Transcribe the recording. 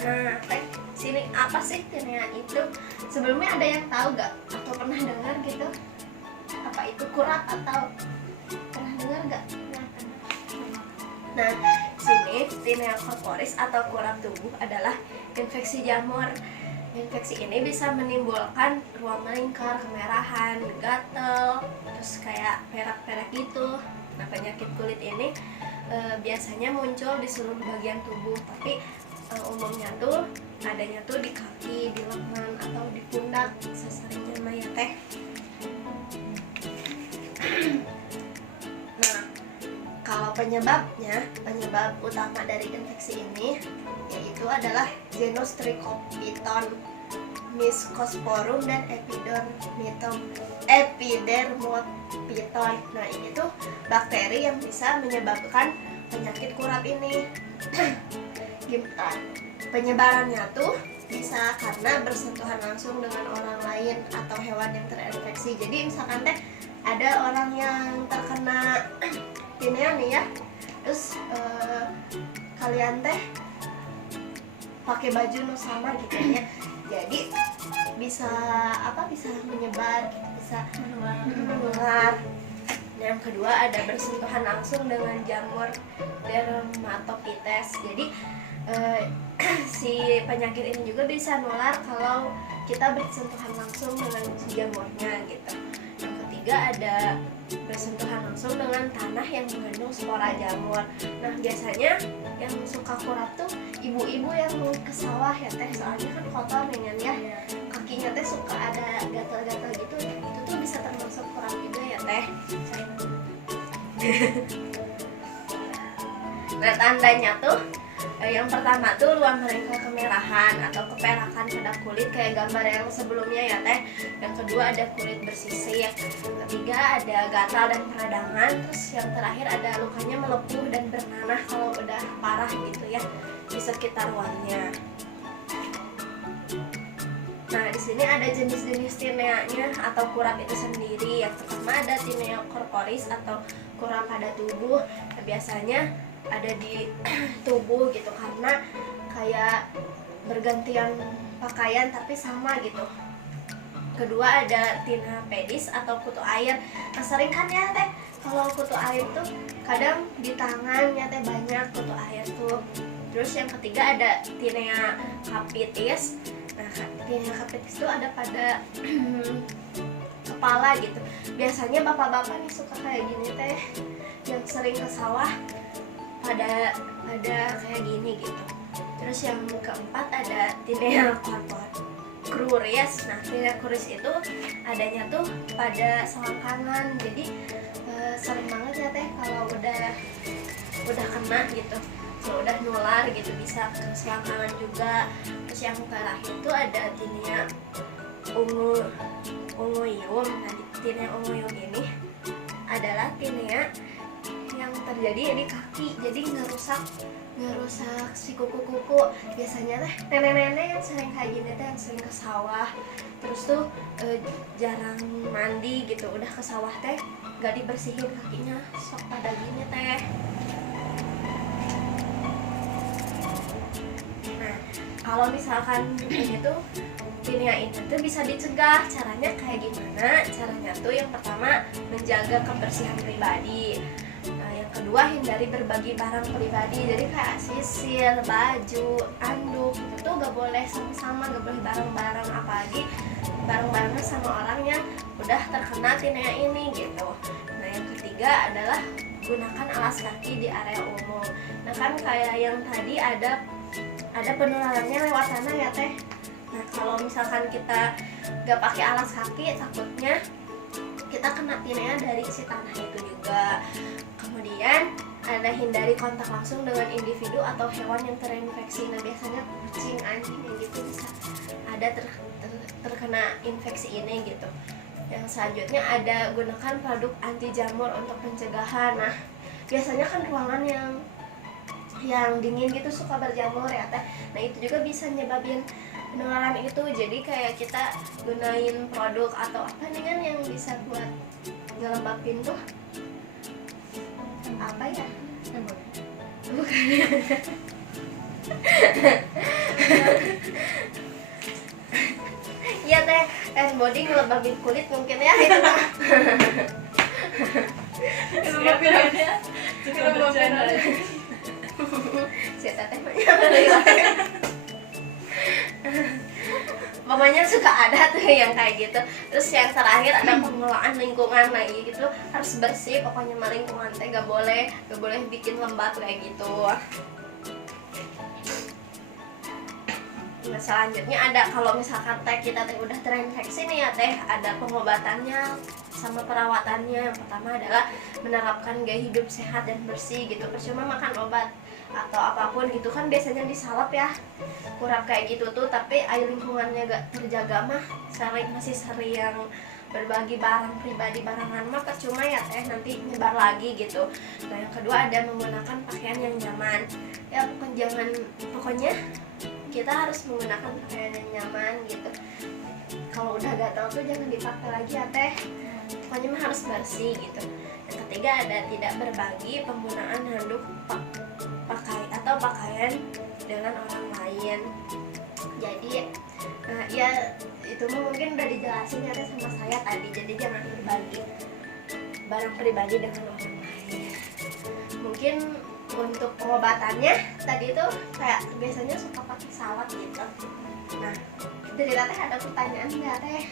Nah, sini apa sih tinea itu? Sebelumnya ada yang tahu gak? Atau pernah dengar gitu? Apa itu kurap atau pernah dengar gak? Nah, sini tinea corporis atau kurap tubuh adalah infeksi jamur. Infeksi ini bisa menimbulkan ruam melingkar, kemerahan, gatal, terus kayak perak-perak gitu. Nah, penyakit kulit ini biasanya muncul di seluruh bagian tubuh, tapi umumnya tuh adanya tuh di kaki, di lengan atau di pundak seseringnya mah ya teh. Nah, kalau penyebab utama dari infeksi ini yaitu adalah genus Trichopiton, Mycosporum dan Epidermophyton. Nah, ini tuh bakteri yang bisa menyebabkan penyakit kurap ini. Penyebarannya tuh bisa karena bersentuhan langsung dengan orang lain atau hewan yang terinfeksi. Jadi misalkan teh ada orang yang terkena tinea nih ya, terus kalian teh pakai baju nu sama gitu ya, jadi bisa menyebar, bisa menular. Yang kedua ada bersentuhan langsung dengan jamur dermatopites. Jadi si penyakit ini juga bisa nular kalau kita bersentuhan langsung dengan jamurnya gitu. Yang ketiga ada bersentuhan langsung dengan tanah yang mengandung spora jamur. Nah, biasanya yang suka kurap tuh ibu-ibu yang mau ke sawah ya teh, soalnya kan kotor dengan ya, kakinya teh suka ada gatal-gatal gitu. Itu tuh bisa termasuk kurap juga ya teh. Nah, tandanya tuh yang pertama tuh ruam melingkar kemerahan atau keperakan pada kulit kayak gambar yang sebelumnya ya teh. Yang kedua ada kulit bersisik. Ketiga ada gatal dan peradangan. Terus yang terakhir ada lukanya melepuh dan bernanah kalau udah parah gitu ya di sekitar ruamnya. Nah, di sini ada jenis-jenis tineanya atau kurap itu sendiri. Yang pertama ada tinea corporis atau kurap pada tubuh. Nah, biasanya ada di tubuh gitu karena kayak bergantian pakaian tapi sama gitu. Kedua ada tinea pedis atau kutu air. Nah, sering kan ya teh kalau kutu air tuh kadang di tangan ya teh banyak kutu air tuh. Terus yang ketiga ada tinea capitis. Nah, tinea capitis itu ada pada kepala gitu. Biasanya bapak-bapak nih suka kayak gini teh, yang sering ke sawah pada kayak gini gitu. Terus yang keempat ada tinea cruris. Nah, tinea cruris itu adanya tuh pada selangkangan. Jadi sering banget ya teh kalau udah kena gitu, kalau udah nular gitu bisa ke selangkangan juga. Terus yang terakhir tuh ada tinea unguium. Nah, tinea unguium ini adalah tinea yang terjadi di kaki, jadi ngerusak si kuku-kuku. Biasanya teh nenek-nenek yang sering kayak gini teh, yang sering ke sawah, terus tuh jarang mandi gitu, udah ke sawah teh gak dibersihin kakinya, sok pada gini teh. Nah, kalau misalkan ini tuh tinea ini tuh bisa dicegah. Caranya kayak gimana? Caranya tuh yang pertama menjaga kebersihan pribadi. Nah, yang kedua hindari berbagi barang pribadi. Jadi kayak sisir, baju, anduk itu tuh gak boleh sama-sama, gak boleh bareng-bareng, apalagi bareng-barengnya sama orang yang udah terkena tinea ini gitu. Nah, yang ketiga adalah gunakan alas kaki di area umum. Nah, kan kayak yang tadi ada penularannya lewat tanah ya teh. Nah, kalau misalkan kita gak pakai alas kaki, takutnya kita kena tinea dari si tanah itu juga. Kemudian ada hindari kontak langsung dengan individu atau hewan yang terinfeksi. Nah, biasanya kucing, anjing gitu bisa ada terkena infeksi ini gitu. Yang selanjutnya ada gunakan produk anti jamur untuk pencegahan. Nah, biasanya kan ruangan yang dingin gitu suka berjamur ya teh. Nah, itu juga bisa nyebabin penularan itu. Jadi kayak kita gunain produk atau apa nih kan yang bisa buat ngelembapin tuh apa ya? Bukan. Iya teh, hand body ngelembabin kulit mungkin ya itu mah. Ngelembabin ya. Ngelembabin. Si teteh pokoknya suka ada tuh yang kayak gitu. Terus yang terakhir ada pengelolaan lingkungan lagi gitu, harus bersih pokoknya mah lingkungan teh gak boleh bikin lembab kayak gitu. Nah selanjutnya ada kalau misalkan teh kita teh udah terinfeksi nih ya teh, ada pengobatannya sama perawatannya. Yang pertama adalah menerapkan gaya hidup sehat dan bersih gitu. Percuma makan obat atau apapun gitu kan biasanya disalep ya, kurang kayak gitu tuh, tapi air lingkungannya gak terjaga mah masih sering berbagi barang pribadi barangan mah percuma ya teh, nanti nyebar lagi gitu. Nah yang kedua ada menggunakan pakaian yang nyaman ya, pokoknya kita harus menggunakan pakaian yang nyaman gitu. Kalau udah gatal tuh jangan dipakai lagi ya teh, pokoknya mah harus bersih gitu. Yang ketiga ada tidak berbagi penggunaan handuk pakaian dengan orang lain. Jadi ya itu mah mungkin udah dijelasin ya sama saya tadi. Jadi jangan berbagi barang pribadi dengan orang lain. Mungkin untuk pengobatannya tadi itu kayak biasanya suka pakai salep gitu. Nah dari teh ada pertanyaan nggak teh?